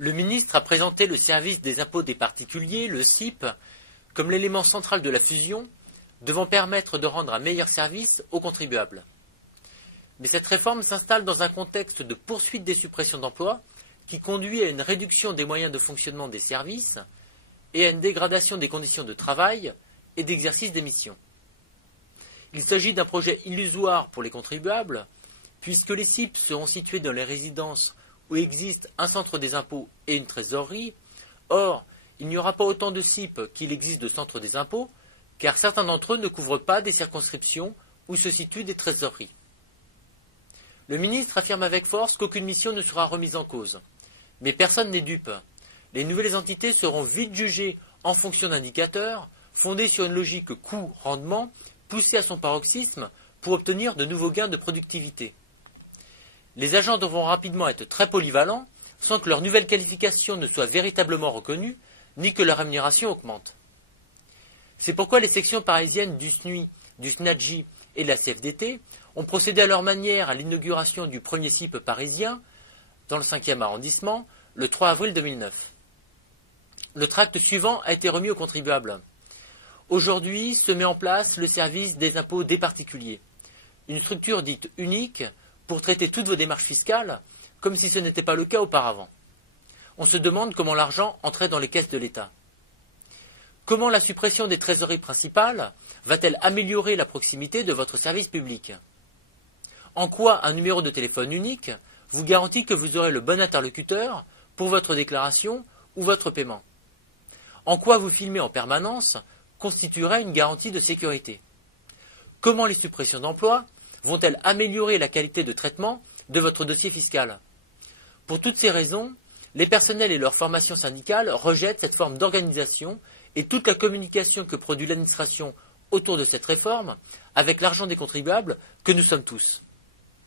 Le ministre a présenté le service des impôts des particuliers, le SIP, comme l'élément central de la fusion, devant permettre de rendre un meilleur service aux contribuables. Mais cette réforme s'installe dans un contexte de poursuite des suppressions d'emplois qui conduit à une réduction des moyens de fonctionnement des services et à une dégradation des conditions de travail et d'exercice des missions. Il s'agit d'un projet illusoire pour les contribuables, puisque les SIP seront situés dans les résidences où existe un centre des impôts et une trésorerie. Or, il n'y aura pas autant de SIP qu'il existe de centres des impôts, car certains d'entre eux ne couvrent pas des circonscriptions où se situent des trésoreries. Le ministre affirme avec force qu'aucune mission ne sera remise en cause. Mais personne n'est dupe. Les nouvelles entités seront vite jugées en fonction d'indicateurs, fondés sur une logique coût-rendement, poussée à son paroxysme pour obtenir de nouveaux gains de productivité. Les agents devront rapidement être très polyvalents, sans que leur nouvelle qualification ne soit véritablement reconnue, ni que leur rémunération augmente. C'est pourquoi les sections parisiennes du SNUI, du SNADJ et de la CFDT ont procédé à leur manière à l'inauguration du premier SIP parisien, dans le 5e arrondissement, le 3 avril 2009. Le tract suivant a été remis aux contribuables. Aujourd'hui se met en place le service des impôts des particuliers, une structure dite unique pour traiter toutes vos démarches fiscales, comme si ce n'était pas le cas auparavant. On se demande comment l'argent entrait dans les caisses de l'État. Comment la suppression des trésoreries principales va-t-elle améliorer la proximité de votre service public? En quoi un numéro de téléphone unique vous garantit que vous aurez le bon interlocuteur pour votre déclaration ou votre paiement? En quoi vous filmer en permanence constituerait une garantie de sécurité? Comment les suppressions d'emplois vont-elles améliorer la qualité de traitement de votre dossier fiscal? Pour toutes ces raisons, les personnels et leurs formations syndicales rejettent cette forme d'organisation et toute la communication que produit l'administration autour de cette réforme avec l'argent des contribuables que nous sommes tous.